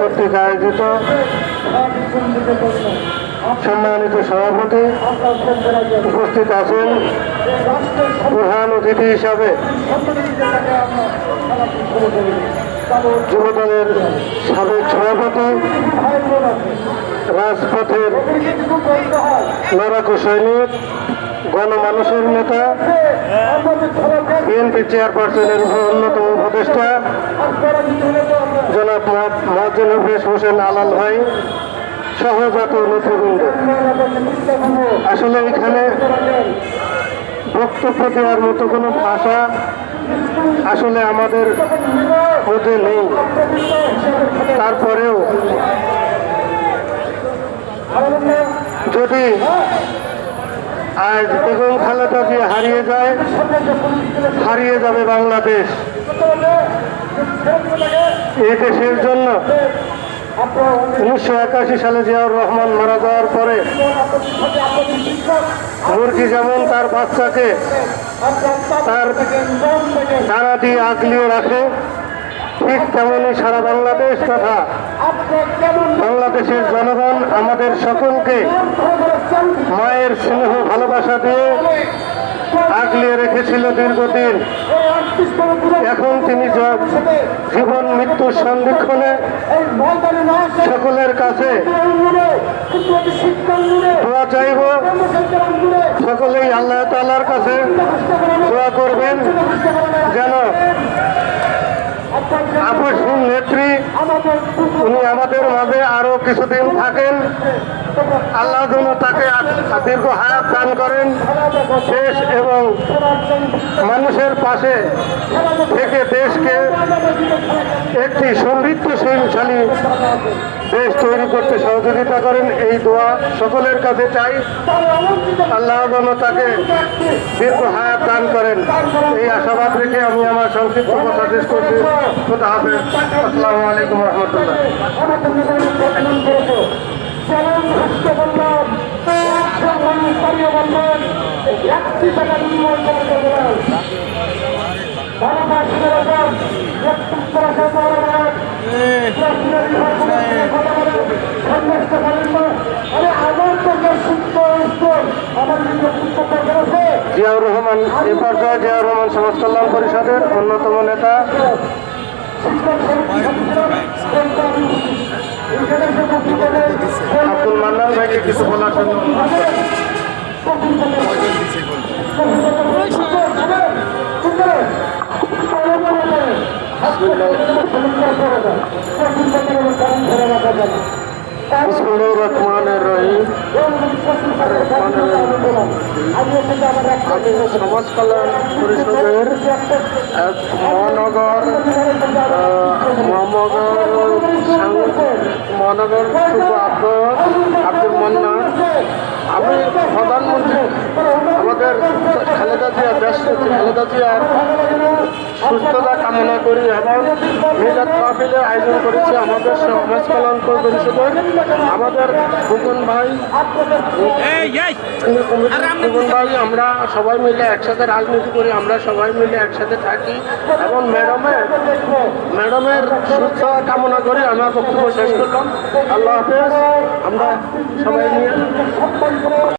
কর্তৃক আয়োজিত সম্মানিত সভাপতি উপস্থিত আছেন প্রধান অতিথি হিসাবে যুবদলের সাবেক সভাপতি, রাজপথের লড়াকু সৈনিক, গণমানুষের নেতা, বিএনপি চেয়ারপারসনের অন্যতম উপদেষ্টা জনাব মহাজন হাফিজ হোসেন আলাল ভাই, সহজাত নেতৃবৃন্দ। আসলে এখানে বক্তব্য দেওয়ার মতো কোনো ভাষা আসলে আমাদের মধ্যে নেই। তারপরেও যদি আজ বেগম খালেদা দিয়ে হারিয়ে যায়, হারিয়ে যাবে বাংলাদেশ। এই দেশের জন্য উনিশশো একাশি সালে জিয়াউর রহমান মারা যাওয়ার পরে মুরগি যেমন তার বাচ্চাকে তার দানা দিয়ে আগলিয়ে রাখে, ঠিক তেমনই সারা বাংলাদেশ তথা বাংলাদেশের জনগণ আমাদের সকলকে মায়ের স্নেহ ভালোবাসা দিয়ে আগলিয়ে রেখেছিল দীর্ঘদিন। এখন তিনি জীবন মৃত্যুর সন্ধিক্ষণে সকলের কাছে চাইব। সকলেই আল্লাহ তাল্লার কাছে দোয়া করবেন। যেন আপসীন নেত্রী, উনি আমাদের মাঝে আরও কিছুদিন থাকেন। আল্লাহ তাকে দীর্ঘ হায়াত দান করেন, দেশ এবং মানুষের পাশে থেকে দেশকে একটি সমৃদ্ধশীলশালী দেশ তৈরি করতে সহযোগিতা করেন। এই দোয়া সকলের কাছে চাই। আল্লাহ তাকে দীর্ঘ হায়াত দান করেন। এই আশাবাদ রেখে আমি আমার সংক্ষিপ্ত কথা শেষ করছি। খোদা হাফেজ। আসসালামু আলাইকুম রহমতুল্লাহ। জিয়াউর রহমান এ পর্যায়ে জিয়াউর রহমান সমাজ কল্যাণ পরিষদের অন্যতম নেতা। আব্দুল মান্নান ভাইকে কিছু বলার জন্য আমি সমাজ কল্যাণ পরিষদের মহানগর মহানগর আব্দুল মান্নান আমি প্রধানমন্ত্রী আমাদের খালেদা জিয়া দেশ খালেদা জিয়ার সুস্থতা কামনা করি এবং মিলাদ মাহফিলের আয়োজন করেছি আমাদের সমাজ কল্যাণ পরিষদের আমাদের ফুকন ভাই ফুকন ভাই আমরা সবাই মিলে একসাথে রাজনীতি করি আমরা সবাই মিলে একসাথে থাকি এবং ম্যাডামের ম্যাডামের সুস্থতা কামনা করি আমার বক্তব্য শেষ করলাম। আল্লাহ হাফেজ আমরা সবাই নিয়ে